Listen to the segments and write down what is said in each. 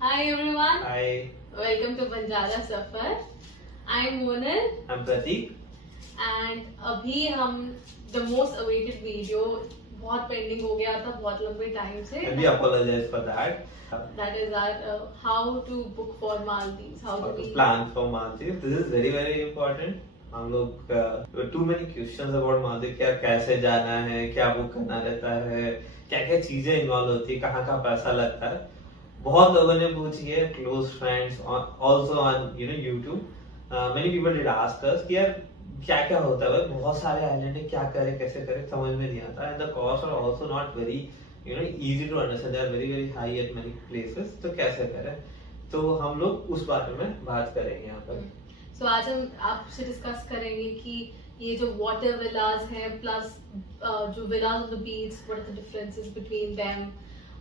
Hi everyone. Hi, Welcome to Banjara Safar. I'm Monal I'm Pratik. and अभी हम the most awaited video बहुत pending हो गया था बहुत लंबे टाइम से. And we apologize for that. That is our how to book for Maldives. How do we Plan for Maldives. This is very very important. हम लोग too many questions about Maldives. क्या कैसे जाना है, क्या बुक करना रहता है, क्या क्या चीजें इन्वॉल्व होती है, कहाँ कहाँ पैसा लगता है. बहुत लोगों ने पूछी है, close friends, also on YouTube. Many people did ask us कि यार क्या क्या होता है भाई, बहुत सारे आइलैंड है, क्या करे कैसे करे समझ में नहीं आता. And the costs are also not very easy to understand. They are very very high at many places. तो कैसे करें, तो हम लोग उस बारे में बात करेंगे यहाँ पर. So आज हम आपसे डिस्कस करेंगे कि ये जो वाटर विलाज हैं प्लस जो villas on the beach, what are the differences between them.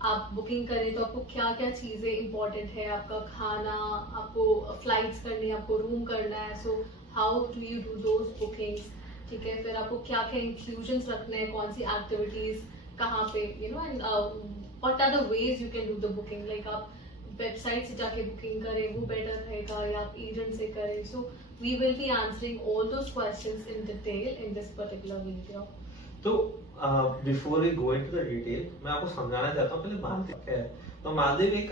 आप बुकिंग करें तो आपको क्या क्या चीजें इंपॉर्टेंट है, आपका खाना, आपको फ्लाइट्स करनी है, आपको रूम करना है. So how do you do those bookings. ठीक है, फिर आपको क्या क्या इंक्लूजन्स रखने हैं, कौन सी एक्टिविटीज कहाँ पे, and what are the ways you can do the booking. Like आप वेबसाइट से जाके बुकिंग करें वो बेटर रहेगा या आप एजेंट से करें. So we will be answering all those questions in detail in this particular video. तो before we go into the detail, मैं आपको समझाना चाहता हूँ पहले मालदीव क्या है. तो मालदीव एक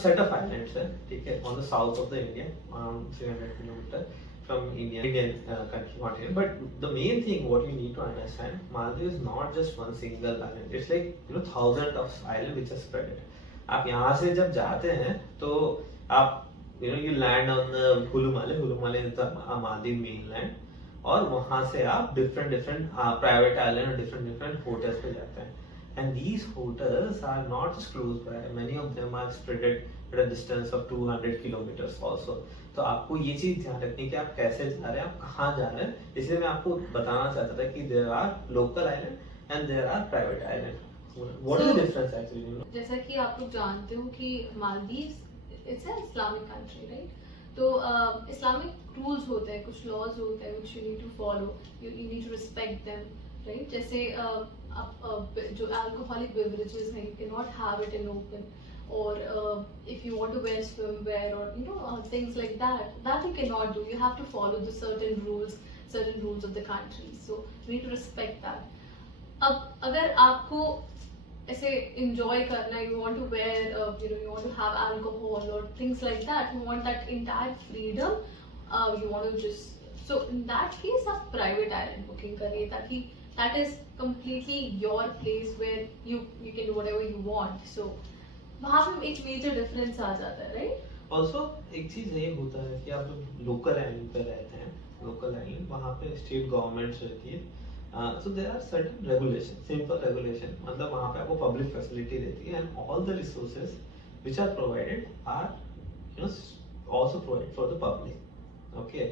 सेट ऑफ आइलैंड्स है, ठीक है, on the south of the India, around 300 kilometre from Indian country continent. But the main thing what you need to understand, Maldives is not just one single island. It's like thousands of islands which are spread. आप यहाँ से जब जाते हैं तो आप you land on the Hulumale is the Maldives mainland, और वहाँ से आप different private island और different hotels पे जाते हैं. And these hotels are not just close by. Many of them are spread at a distance of 200 kilometers also. तो आपको ये चीज ध्यान रखनी कि आप कैसे जा रहे हैं, आप कहाँ जा रहे हैं. इसलिए मैं आपको बताना चाहता था कि there are local island and there are private island. What is the difference actually? जैसा कि आप लोग जानते हो कि Maldives it's an Islamic country, right. तो इस्लामिक रूल्स होते हैं, कुछ लॉज होते हैं which you need to follow, you need to respect them, right. जैसे आप जो अल्कोहलिक बेवरेजेस हैं you can not have it in open, or if you want to wear swimwear or things like that you cannot do. You have to follow the certain rules of the country, so we need to respect that. अब अगर आपको ऐसे enjoy करना है, you want to wear you want to have alcohol or things like that, you want that entire freedom, you want to just, so in that case आप private island booking करिए, ताकि that is completely your place where you can do whatever you want. So वहाँ पे एक major difference आ जाता है, right. Also एक चीज ये होता है कि आप जो लोकल आइलैंड पे रहते हैं, लोकल आइलैंड वहाँ पे स्टेट गवर्नमेंट रहती है. So there are certain regulation, simple regulation, मतलब वहाँ पे आपको पब्लिक फैसिलिटी रहती है. And all the resources which are provided are also provided for the public. Okay,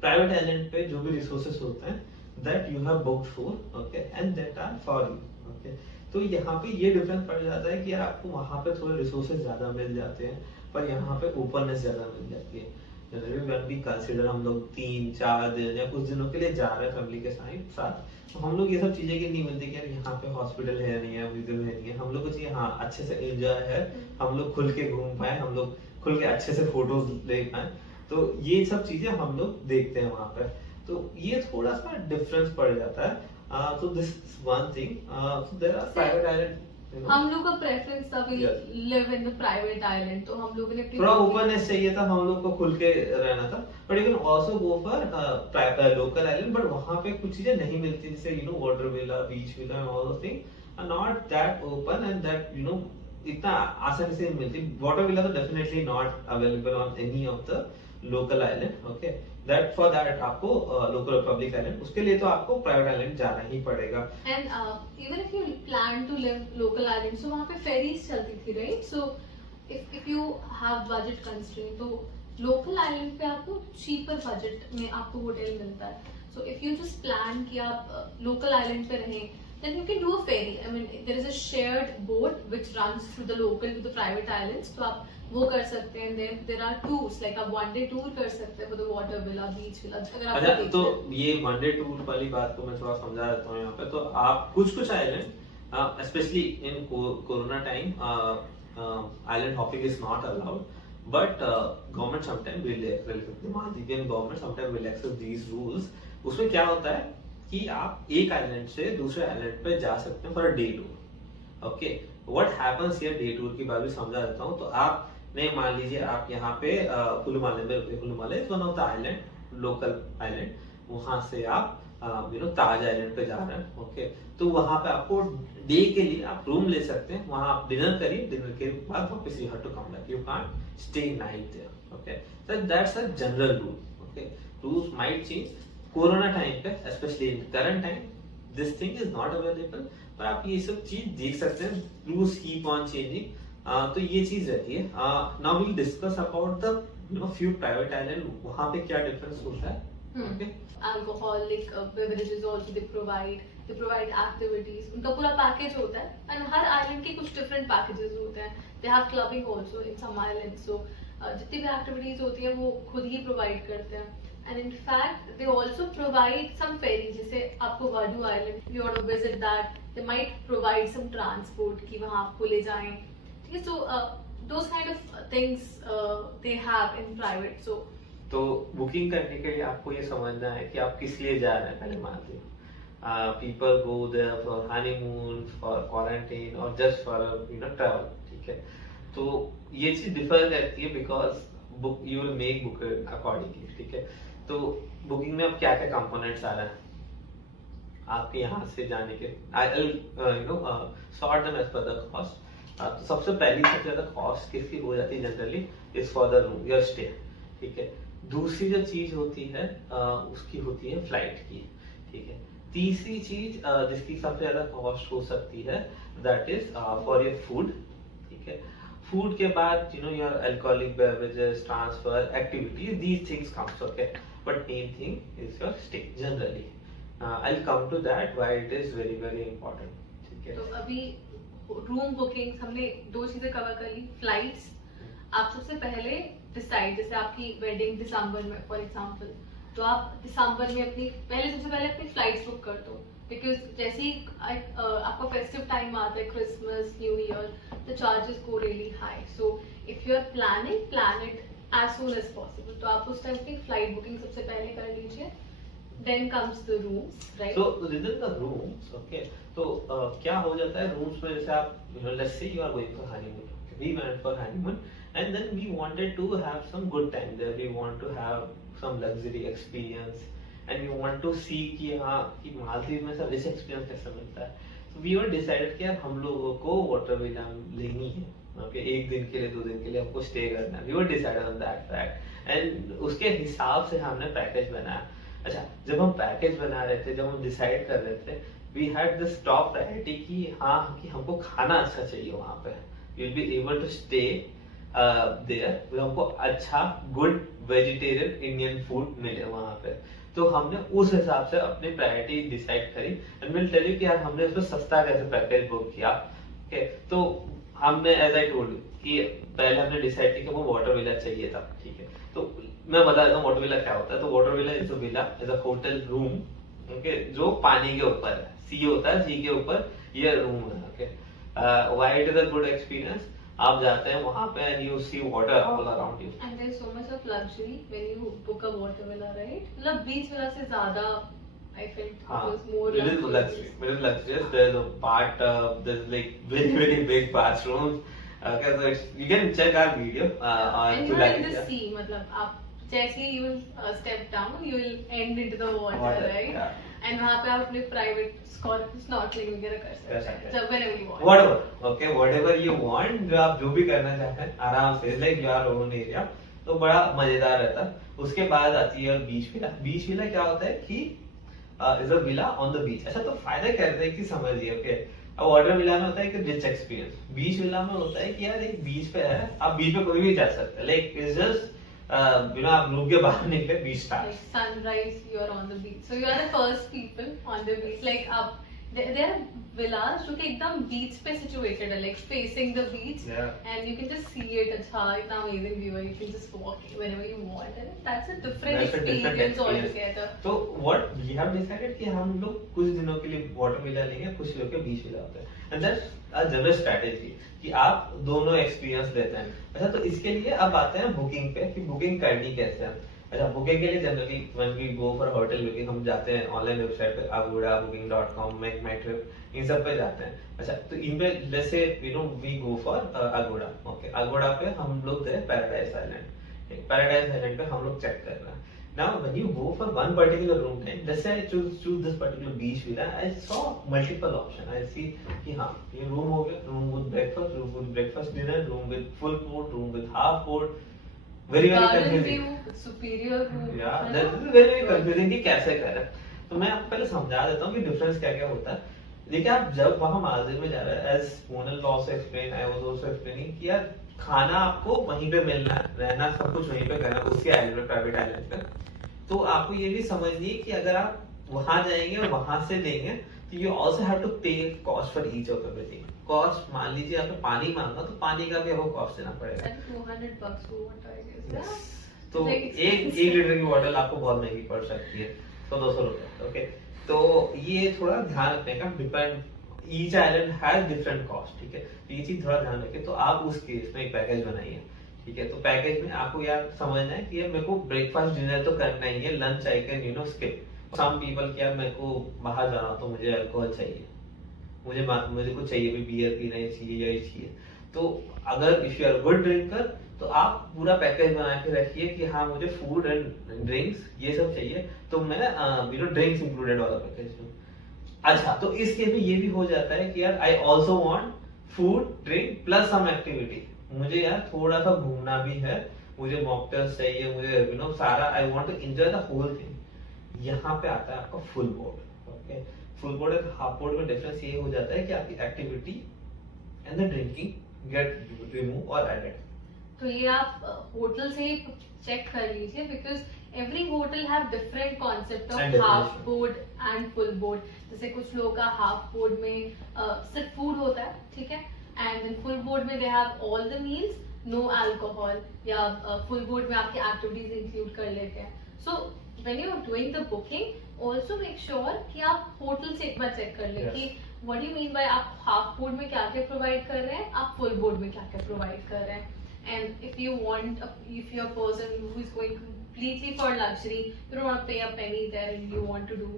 private island पे जो भी रिसोर्सेज होते हैं that you have booked for, okay, and that are for you. Okay, तो यहाँ पे ये डिफरेंस पड़ जाता है कि यार आपको वहाँ पे थोड़े रिसोर्सेज ज्यादा मिल जाते हैं, पर यहाँ पे ओपननेस ज्यादा मिल जाती है. जनरली व्हेन वी कंसीडर, हम लोग 3-4 दिन या कुछ दिनों के लिए जा रहे हैं फैमिली के साथ, तो हम लोग ये सब चीजें की नहीं मिलती कि यार यहाँ पे हॉस्पिटल है नहीं है, म्यूजियम है नहीं है. हम लोग को चाहिए हाँ अच्छे से एंजॉय है, हम लोग खुल के घूम पाए, हम लोग खुल के अच्छे से फोटोज ले पाए. तो ये सब चीजें हम लोग देखते हैं वहाँ पे. तो ये थोड़ा सा डिफरेंस पड़ जाता है. So this is one thing. So there are private island. हम लोग का प्रेफरेंस था कि live in the private island, तो हम लोगों ने थोड़ा ओपननेस चाहिए था, हम लोग को खुल के रहना था. But you can also go for local island, but वहाँ पे कुछ चीजें नहीं मिलती, जैसे water villa, beach villa and all those things are not that open and that इतना आसानी से मिलती. वाटर विला तो definitely not available on any of the local island. Okay, that for that आपको लोकल पब्लिक आइलैंड, उसके लिए तो आपको प्राइवेट आइलैंड जाना ही पड़ेगा. And even if you plan to live local island, so वहाँ पे फेरीज चलती थी, right. So if you have budget constraint, तो लोकल आइलैंड पे आपको चीपर बजट में आपको होटल मिलता है. So if you just plan कि आप लोकल आइलैंड पे रहें, then you can do a ferry. I mean, there is a shared boat which runs through the local to the private islands. तो आप वो कर सकते हैं. Then there are tours, like आप one day tour कर सकते हैं for the water villa, beach villa. अगर आप अच्छा, तो ये वन डे टूर वाली बात को मैं थोड़ा समझा देता हूँ यहाँ पे. तो आप कुछ island specially in corona time island hopping is not allowed, but government sometimes will, the Maldivian government sometimes relaxes these rules. उसमें क्या होता है कि आप एक आइलैंड से दूसरे आइलैंड पे जा सकते हैं for a day tour. Okay, what happens here, day tour की बात भी समझा देता हूँ. तो आपने मान लीजिए आप यहाँ पे कुलुमाले में रुके. Kulhumale is one of the island, local island. वहां से आप ताज आइलैंड पे जा रहे हैं. ओके, तो वहां पे आपको डे के लिए आप रूम ले सकते हैं. वहां आप डिनर करिए, डिनर के बाद वापस you have to come back, you can't stay night there. Okay, so that's a general rule. Okay, rules might change. Corona time पे, specially in current time, this thing is not available, पर आप ये सब चीज देख सकते हैं. Rules keep on changing. तो ये चीज रहती है. Now we discuss about the few private island. वहां पे क्या डिफरेंस होता है. Okay. Alcoholic beverages also they provide activities. उनका पूरा पैकेज होता है. And हर आइलैंड के कुछ डिफरेंट पैकेजेस होते हैं. They have clubbing also in some islands. So जितनी भी एक्टिविटीज होती है वो खुद ही प्रोवाइड करते हैं. And in fact they also provide some ferry. जैसे आपको वाडू island, you want to visit that, they might provide some transport कि वहाँ आपको ले जाएं. ठीक है. So those kind of things they have in private. So तो बुकिंग करने के लिए आपको ये समझना है कि आप किस लिए जा रहे हैं. पहले Maldives, people go there for honeymoon, for quarantine और जस्ट फॉर ट्रैवल. ठीक है, तो ये चीज डिफर करती है because you will make book accordingly. ठीक है, तो बुकिंग में अब क्या क्या कंपोनेंट्स आ रहे हैं आपके यहाँ से जाने के. I will sort them as per the cost. तो सबसे ज्यादा कॉस्ट किसकी हो जाती है generally, is for the room, your stay. ठीक है, दूसरी जो चीज होती है उसकी होती है फ्लाइट की. ठीक है, तीसरी चीज जिसकी सबसे ज्यादा कॉस्ट हो सकती है, that is for your food. ठीक है, फूड के बाद your alcoholic beverages, transfer, activities, these things comes. Okay, but main thing is your stay generally. I will come to that why it is very very important. ठीक है, तो अभी room booking हमने दो चीजें कवर कर ली. फ्लाइट्स आप सबसे पहले डिसाइड, जैसे आपकी वेडिंग दिसंबर में फॉर एग्जांपल, तो आप दिसंबर में सबसे पहले अपनी फ्लाइट्स बुक कर दो. बिकॉज जैसे ही आपका फेस्टिव टाइम आता है, Christmas, new year, the charges go really high. So if you are planning, plan it as soon as possible. तो आप उस टाइम की फ्लाइट बुकिंग सबसे पहले कर लीजिए. Then comes the rooms, right. So with in the rooms, okay, तो क्या हो जाता है रूम्स में, जैसे आप let's say you are going for honeymoon. We went for honeymoon and then we wanted to have some good time there. We want to have some luxury experience and we want to see कि हाँ कि मालदीव में सब rich experience कैसा मिलता है. So we were decided कि यार हम लोगों को वाटर विला लेनी है. ओके, एक दिन के लिए, 2 दिन के लिए हमको स्टे करना है. We were decided on that fact and उसके हिसाब से हमने पैकेज बनाया. अच्छा, जब हम पैकेज बना रहे थे, जब हम डिसाइड कर रहे थे, we had this top priority कि हाँ कि हमको खाना अच्छा चाहिए वहाँ पे. You'll be able to stay there, हमको अच्छा गुड वेजिटेरियन इंडियन फूड मिले वहां पे. तो हमने उस हिसाब से अपनी प्रायोरिटी डिसाइड करी. एंड विल टेल यू कि यार हमने उसमें सस्ता कैसे पैकेज बुक किया. ओके, तो हमने एज आई टोल्ड यू कि पहले हमने डिसाइड किया कि वो वाटर विला चाहिए था. ठीक है, तो मैं बता देता हूँ वाटर विला क्या होता है. तो water villa is a villa, is a hotel room, okay, जो पानी के ऊपर है. सी होता है, सी के ऊपर ये रूम है. Okay, why it is a good experience. आप जाते हैं वहां पे and you see water all around you. And there is so much of luxury when you book a water villa, right. मतलब बीच विला से ज्यादा I feel it was more luxury. It is luxurious. There's a part, there's like very big bathrooms. Okay, so you can check our video on and you are in the sea. मतलब आप जैसे ही you will step down, you will end into the water, right? Yeah. And वहाँ पे आप अपने private snorkelling वगैरह कर सकते हैं जब whenever you want. Whatever, okay, whatever you want, जो आप जो भी करना चाहते हैं आराम से, like your own area, तो बड़ा मजेदार रहता है. उसके बाद आती है बीच विला. बीच विला क्या होता है कि is a villa on the बीच. अच्छा, तो फायदा क्या रहता है कि समझिए. ओके, अब वाटर विला में होता है कि रिच एक्सपीरियंस. बीच विला में होता है कि यार एक बीच पे है, आप बीच पे कोई भी जा सकते हैं. लाइक इट्स जस्ट आप रूम के बाहर निकले, बीच start. Like sunrise, you are on the beach. So you are the first people on the beach. Like आप there are villas जो कि एकदम beach पे situated है, like facing the beach, Yeah. and you can just see it. अच्छा, इतना amazing view है, you can just walk whenever you want, and that's a different That's a different experience experience. altogether. तो what we have decided कि हम लोग कुछ दिनों के लिए वाटर विला लेंगे, कुछ लोग के बीच विला होते हैं, and that's a general strategy कि आप दोनों एक्सपीरियंस लेते हैं. अच्छा, तो इसके लिए अब आते हैं बुकिंग पे कि बुकिंग करनी कैसे है. अच्छा, बुकिंग के लिए generally when we go for hotel booking हम जाते हैं ऑनलाइन वेबसाइट पे agoda booking.com make my trip इन सब पे जाते हैं. अच्छा, तो इन पे let's say you know we go for agoda. Okay, agoda पे हम लोग गए पैराडाइज आइलैंड. पैराडाइज आइलैंड पे हम लोग चेक कर रहे हैं. Now when you go for one particular room type, let's say I choose this particular beach villa, I saw multiple option. I see कि हाँ ये room हो गया, room with breakfast dinner, room with full board, room with half board, very Garden confusing. view, superior view. Yeah, है that ना? is very confusing कि कैसे करें. तो मैं आपको पहले समझा देता हूँ कि डिफरेंस क्या क्या होता है. देखिए, आप जब वहाँ मालदीव में जा रहे हैं, as Monal also explained, I was also explaining कि यार खाना आपको वहीं पे मिलना है, रहना सब कुछ वहीं पे करना, उसके आइलैंड पे, प्राइवेट आइलैंड पे. तो आपको ये भी समझनी है कि अगर आप वहां जाएंगे और वहां से लेंगे तो यू ऑल्सो हैव टू पे cost for each of everything. Cost मान लीजिए आपने पानी मांगा तो पानी का भी आपको कॉस्ट देना पड़ेगा. Like $200 for what I guess. Yeah. तो Like एक expensive. लीटर की बॉटल आपको बहुत महंगी पड़ सकती है, 100-200 रुपए. ओके, तो ये थोड़ा ध्यान रखने का. Depend, each island has different cost. ठीक है, तो ये चीज थोड़ा ध्यान रखें. तो आप उस केस में एक पैकेज बनाइए. ठीक है, तो पैकेज में आपको यार समझना है कि यार मेरे को ब्रेकफास्ट डिनर तो करना ही है, lunch I can you know skip. Some people कि यार मेरे को बाहर जाना तो मुझे अल्कोहल चाहिए, मुझे कुछ चाहिए भी, बियर पीना ही चाहिए या ये चाहिए. तो अगर if you are good drinker तो आप पूरा पैकेज बना के रखिए कि हाँ मुझे फूड एंड ड्रिंक्स ये सब चाहिए, तो मैं यू नो ड्रिंक्स इंक्लूडेड वाला पैकेज दूं. अच्छा, तो इस केस में ये भी हो जाता है कि यार I also want food drink plus some activity. मुझे यार थोड़ा सा घूमना भी है, मुझे मॉकटेल्स चाहिए, मुझे यू नो सारा I want to enjoy the whole thing. यहाँ पे आता है आपका full board. Okay, full board और हाफ बोर्ड में डिफरेंस ये हो जाता है कि आपकी activity and the drinking get remove और एडेड. तो ये आप होटल से ही चेक कर लीजिए, because every hotel have different concept of And half definition. Board and full board. जैसे कुछ लोगों का हाफ बोर्ड में सिर्फ फूड होता है, ठीक है, एंड देन फुल बोर्ड में they have all the meals, no alcohol, या फुल बोर्ड में आपकी एक्टिविटीज इंक्लूड कर लेते हैं. So when you are doing the booking also make sure कि आप होटल से एक बार चेक कर लें Yes. कि what do you mean by आप हाफ बोर्ड में क्या क्या प्रोवाइड कर रहे हैं, आप फुल बोर्ड में क्या क्या प्रोवाइड कर रहे हैं. And if you're a person who is going completely for luxury, you don't want to pay a penny there and you want to do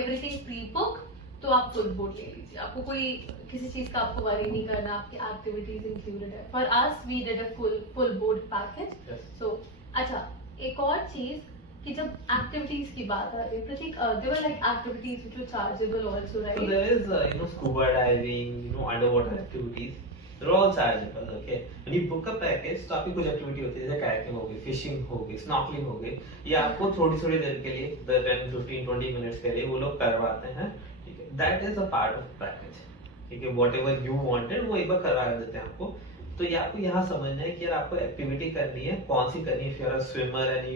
everything pre-book, तो आप फुल बोर्ड ले लीजिए. आपको कोई किसी चीज का आपको वरी नहीं करना, आपकी एक्टिविटीज इंक्लूडेड है. For us we did a full board package. Yes. So अच्छा, एक और चीज कि जब एक्टिविटीज की बात आती है, प्रतीक, there were like activities which were chargeable also, So right? there is you know scuba diving, you know underwater activities. They're all chargeable. Okay, when you book a package तो आपकी कुछ एक्टिविटी होती है, जैसे kayaking हो गई, fishing हो गई, स्नॉर्कलिंग हो गई, या आपको थोड़ी थोड़ी देर के लिए 10-15-20 मिनट्स के लिए वो लोग करवाते हैं. ठीक है, that is a part of package. ठीक है, वॉट एवर यू वांटेड वो एक बार करवा देते हैं आपको. तो ये आपको यहाँ समझना है कि यार आपको एक्टिविटी करनी है, कौन सी करनी है. If you are a swimmer and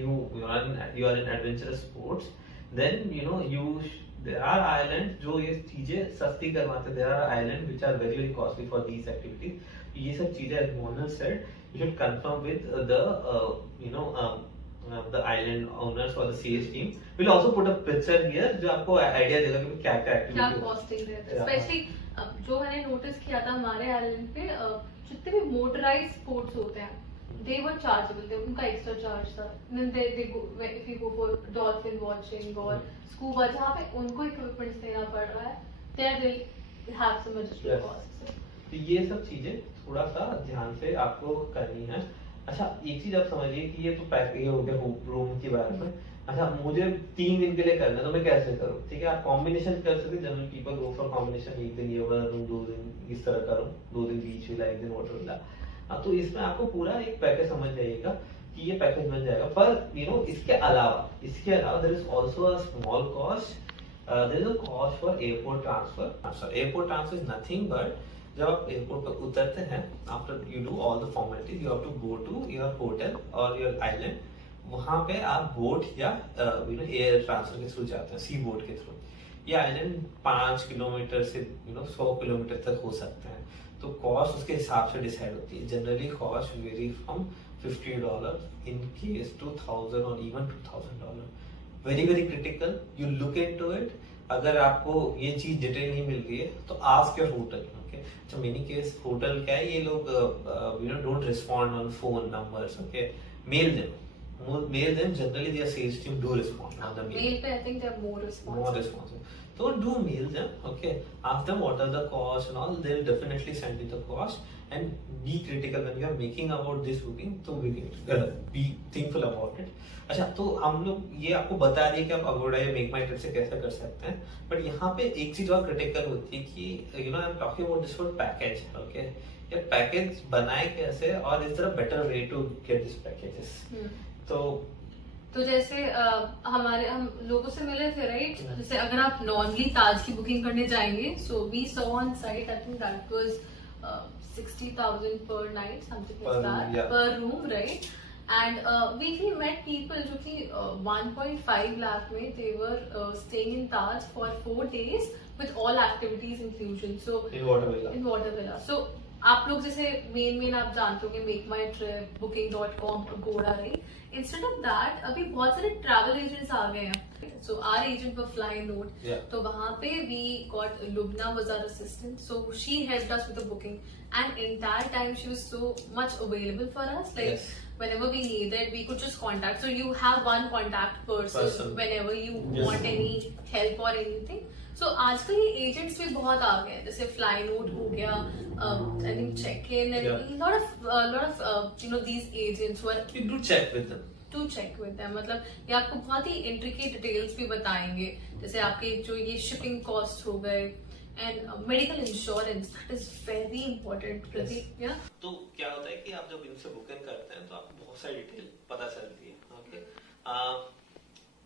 you are in adventurous sports, then you know there are islands जो ये चीजें सस्ती करवाते हैं. there are islands which are very costly for these activities. ये सब चीजें as Monal said, you should confirm with the you know the island owners or the CH team. We'll also put a picture here जो आपको idea देगा कि क्या क्या क्या एक्टिविटी. कॉस्टिंग रहता है. Yeah. स्पेशली जो मैंने नोटिस किया था हमारे आइलैंड पे, जितने भी मोटराइज स्पोर्ट्स होते हैं they were chargeable. they उनका एक्स्ट्रा चार्ज था. then they go if you go for dolphin watching or scuba जहाँ पे उनको इक्विपमेंट्स देना पड़ रहा है, there they have some additional Yes. costs. तो ये सब चीजें थोड़ा सा ध्यान से आपको करनी है. अच्छा, एक चीज आप समझिए कि ये तो पैकेज हो गया रूम के बारे में. अच्छा, मुझे 3 दिन के लिए करना है तो मैं कैसे करूँ. ठीक है, आप कॉम्बिनेशन कर सकते. General people go for combination, एक दिन ये वाला रूम, 2 दिन इस तरह का रूम, 2 दिन बीच विला, 1 दिन वाटर विला. तो इसमें आपको पूरा एक पैकेज समझ जाइएगा कि ये पैकेज बन जाएगा. पर यू नो इसके अलावा there is also a small cost. There is a cost for airport transfer. Airport transfer is nothing but जब आप एयरपोर्ट पर उतरते हैं, after you do all the formalities, you have to go to your hotel और your island. वहां पे आप boat या यू नो एयर ट्रांसफर के थ्रू जाते हैं, सी बोट के थ्रू. ये आइलैंड 5 किलोमीटर से 100 किलोमीटर तक हो सकते हैं, तो कॉस्ट उसके हिसाब से डिसाइड होती है। Generally cost very from $50 in case to 1000 और even $2000। Very very critical, you look into it. अगर आपको ये चीज डिटेल नहीं मिल रही है तो आस्क योर होटल। ओके, तो मेनी केस होटल क्या है, ये लोग don't respond on phone numbers. Okay, mail them generally their sales team do respond on the mail पे I think they're more responsive. So do mail them. Okay, ask them what are the costs and all, they'll definitely send you the cost, and be critical when you are making about this booking, so be thankful about it. अच्छा, तो हम लोग ये आपको बता दिए कि आप अगोड़ा या मेक माई ट्रिप से कैसे कर सकते हैं, बट यहाँ पे एक चीज और क्रिटिकल होती है कि I am talking about this for package. Okay, ये पैकेज बनाए कैसे, और is there a better way to get this packages? तो जैसे हम लोगों से मिले थे, राइट? जैसे अगर आप नॉर्मली ताज की बुकिंग करने जाएंगे, so we saw on site, I think that was 60,000 per night, something like that, per room, right? And we met people जो कि 1.5 lakh में they were staying in Taj for 4 days with all activities inclusion. So in water villa. So आप लोग जैसे main आप जानते होंगे make my trip, booking.com, Agoda, right? Instead of that अभी बहुत सारे ट्रैवल एजेंट्स आ गए हैं। So our agent for Flynote, तो वहां पे we got Lubna was our assistant, so she helped us with the booking, and entire time she was so much available for us, like whenever we needed we could just contact. So you have one contact person whenever you want any help or anything. So आजकल ये agents भी बहुत आ गए हैं, जैसे fly note हो गया, I think check in, and lot of these agents who are you do check with them. मतलब ये आपको बहुत ही इंट्रिकेट डिटेल्स भी बताएंगे, जैसे आपके जो ये शिपिंग कॉस्ट हो गए, and medical insurance, that is very important, Pradeep. या तो क्या होता है कि आप जब इनसे बुकिंग करते हैं तो आपको बहुत सारी डिटेल पता चलती है। ओके,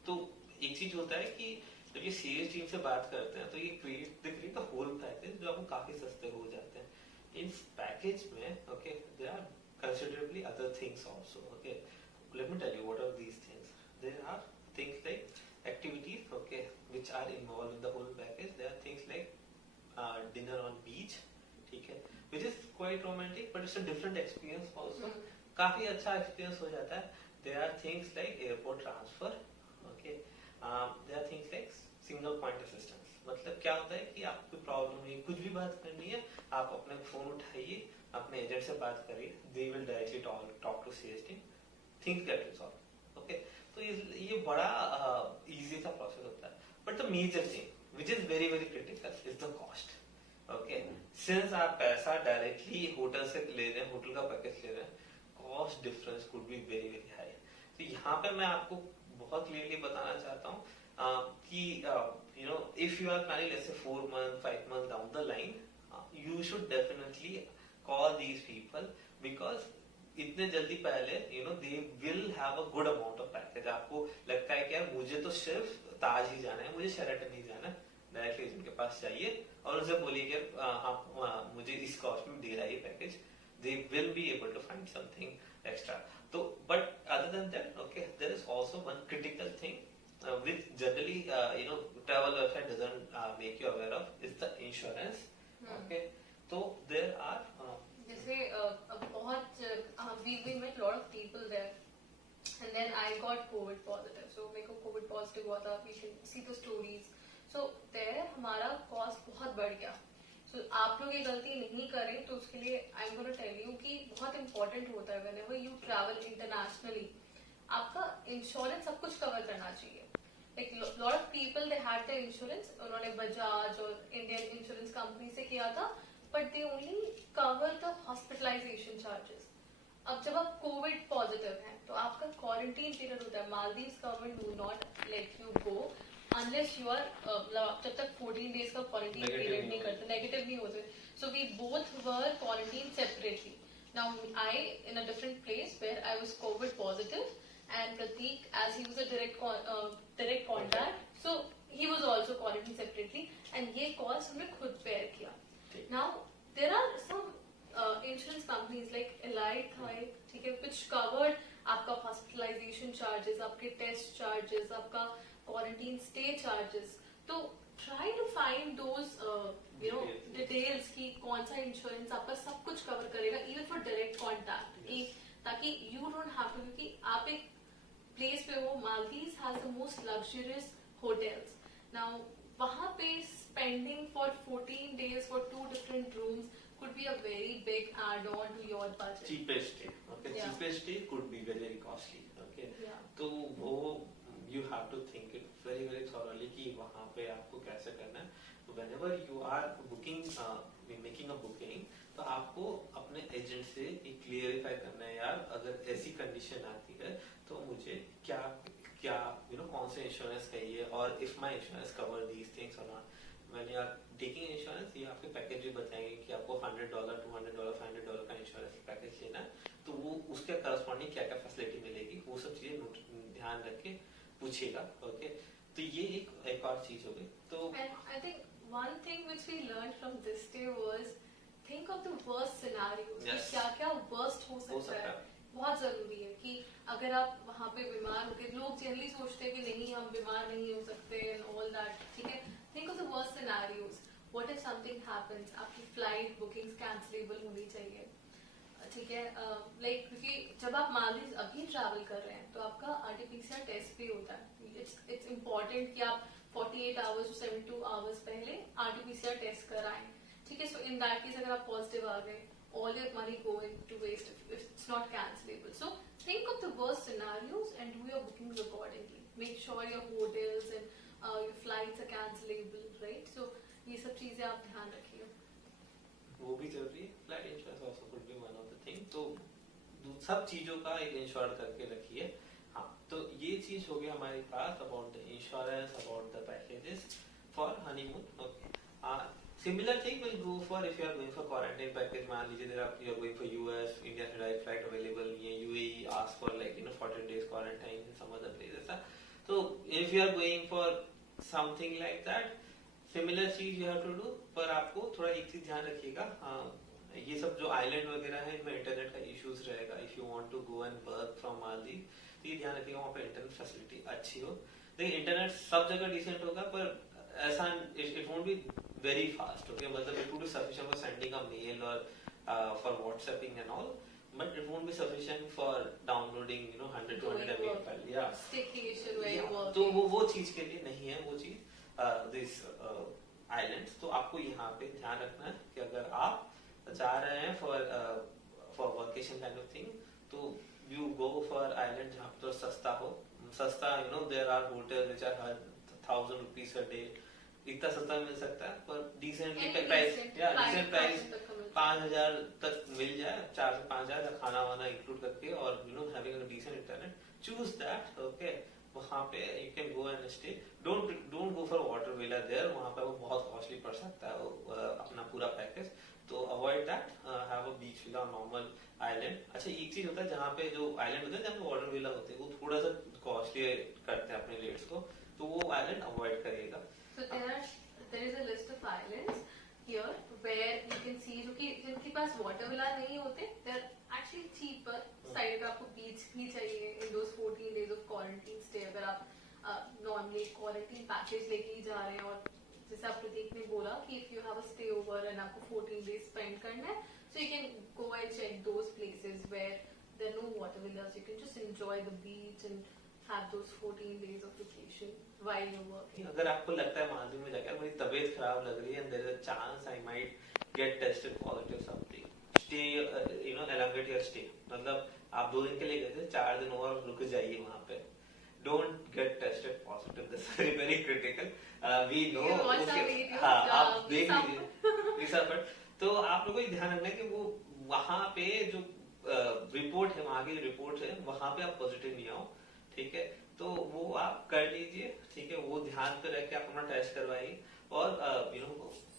तो एक चीज होता है कि जब ये सेल्स टीम से बात करते हैं तो ये क्रिएट अ होल पैकेज जो आपको काफी सस्ते हो जाते हैं। इन पैकेज में okay there are considerably other things also. Okay, let me tell you what are these things. There are things like activities, okay, which are involved in the whole package. There are things like dinner on beach, ठीक है, which is quite romantic, but it's a different experience also. काफी अच्छा experience हो जाता है. There are things like airport transfer, okay. There are things like single point assistance. मतलब क्या होता है कि आपको प्रॉब्लम है, कुछ भी बात करनी है, आप अपने फोन उठाइए, अपने एजेंट से बात करिए, they will directly talk to sales team, things get resolved. Okay, तो ये बड़ा इजी सा प्रोसेस होता है, but the major thing which is very very critical is the cost. Okay, since आप पैसा डायरेक्टली होटल से ले रहे हैं, होटल का पैकेज ले रहे हैं, cost difference could be very very high. तो यहाँ पे मैं आपको बहुत क्लियरली बताना चाहता हूँ कि if you are planning let's say 4 months 5 months down the line, you should definitely call these people, because इतने जल्दी पहले they will have a good amount of package. आपको लगता है कि यार मुझे तो सिर्फ ताज ही जाना है, मुझे शेराटन नहीं जाना है, डायरेक्टली एजेंट के पास जाइए और उनसे बोलिए कि आप मुझे इस कॉस्ट में दे रहा है ये package, they will be able to find something extra. तो but other than that, okay, there is also one critical thing which generally travel website doesn't make you aware of, is the insurance. Okay, so there are जैसे बहुत we met lot of people there, and then I got COVID positive, so मेरे को COVID positive हुआ था, we should see the stories. So there हमारा cost बहुत बढ़ गया। So आप लोग ये गलती नहीं करें, तो उसके लिए I'm gonna tell you कि बहुत important होता है whenever you travel internationally, आपका इंश्योरेंस सब कुछ कवर करना चाहिए। Like lot of people they had their insurance, उन्होंने बजाज और इंडियन इंश्योरेंस कंपनी से किया था, but they only cover the hospitalization charges. अब जब आप कोविड पॉजिटिव हैं तो आपका क्वारंटीन पीरियड होता है। Maldives government do not let you go unless you are, जब तक 14 days का क्वारंटीन पीरियड नहीं करते, नेगेटिव नहीं होते। So we both were quarantine separately. Now I in a different place where I was covid positive, and Pratik, as he was a direct contact, so he was also quarantined separately, and ये cost हमने खुद bear किया। Now there are some insurance companies like Elite, ठीक है, which covered आपका hospitalization charges, आपके test charges, आपका quarantine stay charges। तो try to find those details कि कौन सा इंश्योरेंस आपका सब कुछ कवर करेगा, even for direct contact, कि ताकि you don't have to, क्योंकि आप एक प्लेस पे हो, Maldives has the most luxurious hotels. Now वहाँ पे spending for 14 days for 2 different rooms could be a very big add-on to your budget. Cheapest stay, okay. Yeah. Cheapest stay could be very very costly, okay. Yeah. तो वो you have to think it very very thoroughly कि वहाँ पे आपको कैसे करना है. तो whenever you are booking, making a booking, तो आपको अपने एजेंट से एक क्लियरिफाई करना है, यार अगर ऐसी कंडीशन आती है तो मुझे क्या क्या कौन से इंश्योरेंस चाहिए, और if my insurance cover these things और not. When you are taking insurance, ये आपके पैकेज भी बताएंगे कि आपको $100, $200, $500 का इंश्योरेंस पैकेज लेना है, तो वो उसके करस्पॉन्डिंग क्या क्या फैसिलिटी मिलेगी, वो सब चीजें ध्यान रख के पूछिएगा, ओके. तो ये एक और चीज हो गई. तो And I think one thing which we learned from this day was think of the worst scenarios. Yes. क्या क्या worst हो सकता है. बहुत जरूरी है कि अगर आप वहाँ पे बीमार हो गए, लोग जनरली सोचते हैं कि नहीं हम बीमार नहीं हो सकते and all that, ठीक है. Think of the worst scenarios. What if something happens? आपकी फ्लाइट बुकिंग्स कैंसिलेबल होनी चाहिए, ठीक है. लाइक क्योंकि जब आप मालदीव अभी ट्रैवल कर रहे हैं तो आपका आरटीपीसीआर टेस्ट भी होता है. इट्स इम्पोर्टेंट कि आप 48 आवर्स टू 72 आवर्स पहले आरटीपीसीआर टेस्ट कराएं, ठीक है. सो इन दैट केस अगर आप पॉजिटिव आ गए, all your money going to waste if it's not cancelable. So think of the worst scenarios and do your bookings accordingly. Make sure your hotels and your flights are cancelable, right? So ये सब चीजें आप ध्यान रखिए. वो भी जरूरी है. Flight insurance also could be one of the thing. तो सब चीजों का एक इंश्योर करके रखिए. हाँ, तो ये चीज हो गया हमारे पास about the insurance, about the packages for honeymoon. Okay. Similar thing will go for if you are going for quarantine package. मान लीजिए you are going for US, India से direct flight available. ये UAE ask for 14 days quarantine in some other places. So if you are going for something like that, similar चीज you have to do. पर आपको थोड़ा एक चीज ध्यान रखिएगा, ये सब जो आइलैंड वगैरह है इनमें इंटरनेट का इश्यूज रहेगा. If you want to go and work from Maldives, तो ये ध्यान रखिएगा वहाँ पे इंटरनेट फैसिलिटी अच्छी हो. देखिए इंटरनेट सब जगह डिसेंट होगा, पर ऐसा it won't be very fast, okay. मतलब it would be sufficient for sending a mail or for WhatsApping and all, but it won't be sufficient for downloading 100-200 MB file. Yeah. Sticky issue where you work. तो वो चीज के लिए नहीं है वो चीज. दिस आइलैंड्स, तो आपको यहाँ पे ध्यान रखना है कि अगर आप जा रहे हैं for workation kind of thing, तो यू गो फॉर आइलैंड जहाँ पे तो सस्ता हो. सस्ता there are hotel which are 1,000 rupees a day. इतना सस्ता मिल सकता है, पर डिसेंटली प्राइस, डिसेंट प्राइस 5,000 तक मिल जाए, 4 से 5,000 का खाना वाना इंक्लूड करके, और having a decent internet. Choose that, okay. वहाँ पे you can go and stay. Don't go for water villa there. वहाँ पे वो बहुत कॉस्टली पड़ सकता है अपना पूरा पैकेज. तो avoid that. Have a beach villa, normal island. अच्छा, एक चीज होता है जहाँ पे जो आइलैंड होते हैं जहाँ पे वाटर विला होते हैं, वो थोड़ा सा कॉस्टली करते हैं अपने रेट्स को, तो वो आइलैंड अवॉइड करिएगा. So there is a list of islands here where you can see जो कि जिनके पास वाटर विला नहीं होते, they're actually cheaper. साइड का आपको बीच भी चाहिए in those 14 days of quarantine stay. अगर आप नॉर्मली क्वारंटीन पैकेज लेके ही जा रहे हैं, और जैसे आप प्रतीक ने बोला कि if you have a stay over and आपको 14 days spend करना है, so you can go and check those places where there are no water villas. You can just enjoy the beach and have those 14 days of vacation while you're working. अगर आपको लगता है मालदीव में जाकर मेरी तबीयत खराब लग रही है, and there is a chance I might get tested positive something, stay elongate your stay. मतलब आप 2 दिन के लिए गए थे, 4 दिन और रुक जाइए वहाँ पे. Don't get tested positive. This is very very critical. We know. हाँ, आप देख लीजिए. but तो आप लोगों को ध्यान रखना है कि वो वहाँ पे जो रिपोर्ट है, वहाँ की रिपोर्ट है, वहाँ पे आप पॉजिटिव नहीं आओ, ठीक है. तो वो आप कर लीजिए, ठीक है. वो ध्यान पे रख के आप अपना टेस्ट करवाइए. और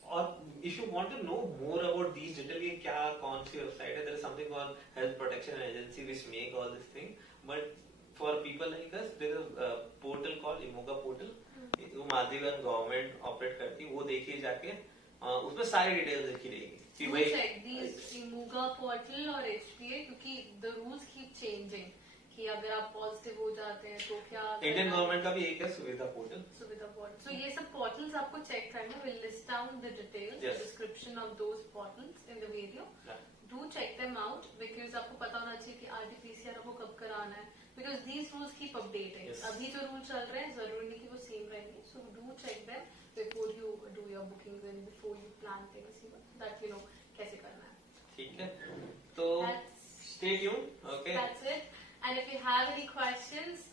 और if you want to know more about these detail, कि क्या कौन सी वेबसाइट है, there is something called health protection agency which make all this thing. But for people like us, there is a portal called IMUGA portal. वो Maldives government operate करती है. वो देखिए जाके, उसमें सारी डिटेल्स लिखी रहेगी कि भाई check these इमोगा पोर्टल और HPA, क्योंकि the rules keep changing. कि अगर आप पॉजिटिव हो जाते हैं तो क्या इंडियन गवर्नमेंट का भी एक है सुविधा पोर्टल. सुविधा पोर्टल. सो ये सब पोर्टल्स आपको चेक करना. Will list down the details, the Yes. Description of those portals in the video. Do check them out because आपको पता होना चाहिए कि आरटीपीसीआर आपको कब कराना है. Because these rules keep updating. Yes. अभी जो रूल चल रहे हैं जरूरी नहीं कि वो सेम रहेंगे. So do check them before you do your bookings and before you plan things, that you know कैसे करना है. ठीक है, तो stay tuned. Okay. That's it. And if you have any questions,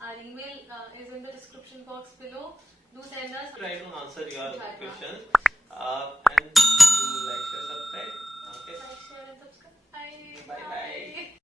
our email is in the description box below. Do send us. Try to answer your Try to questions. And do like, share, subscribe. Okay. Like, share and subscribe. Bye. Bye bye.